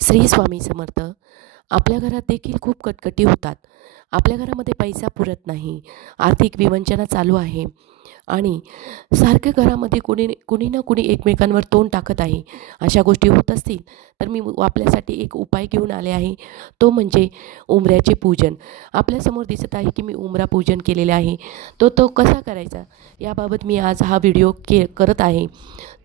श्री स्वामी समर्थ आपल्या घरात देखील खूप कटकटी होतात. आपल्या घरामध्ये पैसा पुरत नाही. आर्थिक विवंचना चालू आहे. आणि सारख्या घरामध्ये कुणी कुणी ना कुणी एकमेकांवर तोंड टाकत आहे. अशा गोष्टी होत असतील तर मी आपल्यासाठी एक उपाय घेऊन आले आहे. तो म्हणजे उंबऱ्याचे पूजन. आपल्यासमोर दिसत आहे की मी उंबरा पूजन केलेले आहे. तो तो कसा करायचा? याबाबत मी आज हा व्हिडिओ के करत आहे.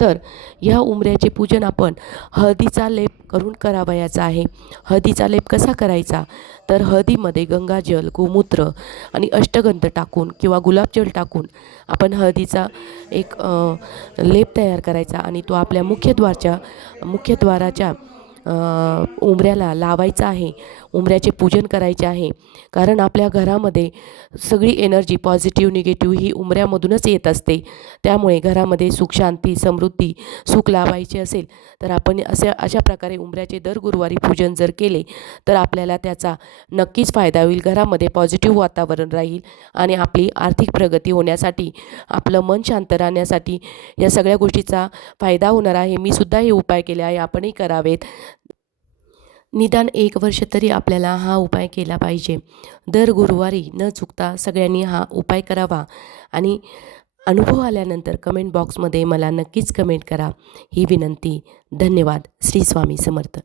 तर ह्या उमऱ्याचे पूजन आपण हळदीचा लेप करून करावयाचा आहे. हळदीचा लेप कसा करायचा? तर हळदीमध्ये गंगाजल गोमूत्र आणि अष्टगंध टाकून किंवा गुलाबजल टाकून आपण हळदीचा एक लेप तयार करायचा आणि तो आपल्या मुख्यद्वारच्या मुख्यद्वाराच्या उमऱ्याला उंबऱ्याला लावायचा आहे. उंबऱ्याचे पूजन करायचे आहे. कारण आपल्या घरामध्ये सगळी एनर्जी पॉझिटिव्ह निगेटिव्ह ही उंबऱ्यामधूनच येत असते. त्यामुळे घरामध्ये सुख शांती समृद्धी सुख लावायचे असेल तर आपण असे अशा प्रकारे उंबऱ्याचे दर गुरुवारी पूजन जर केले तर आपल्याला त्याचा नक्कीच फायदा होईल. घरामध्ये पॉझिटिव्ह वातावरण राहील आणि आपली आर्थिक प्रगती होण्यासाठी आपलं मन शांत राहण्यासाठी या सगळ्या गोष्टीचा फायदा होणार आहे. मी सुद्धा हे उपाय केले आहे. आपणही करावेत. निदान एक वर्ष तरी आपल्याला हा उपाय केला पाहिजे. दर गुरुवारी न चुकता सगळ्यांनी हा उपाय करावा आणि अनुभव आल्यानंतर कमेंट बॉक्समध्ये मला नक्कीच कमेंट करा. ही विनंती. धन्यवाद. श्री स्वामी समर्थ.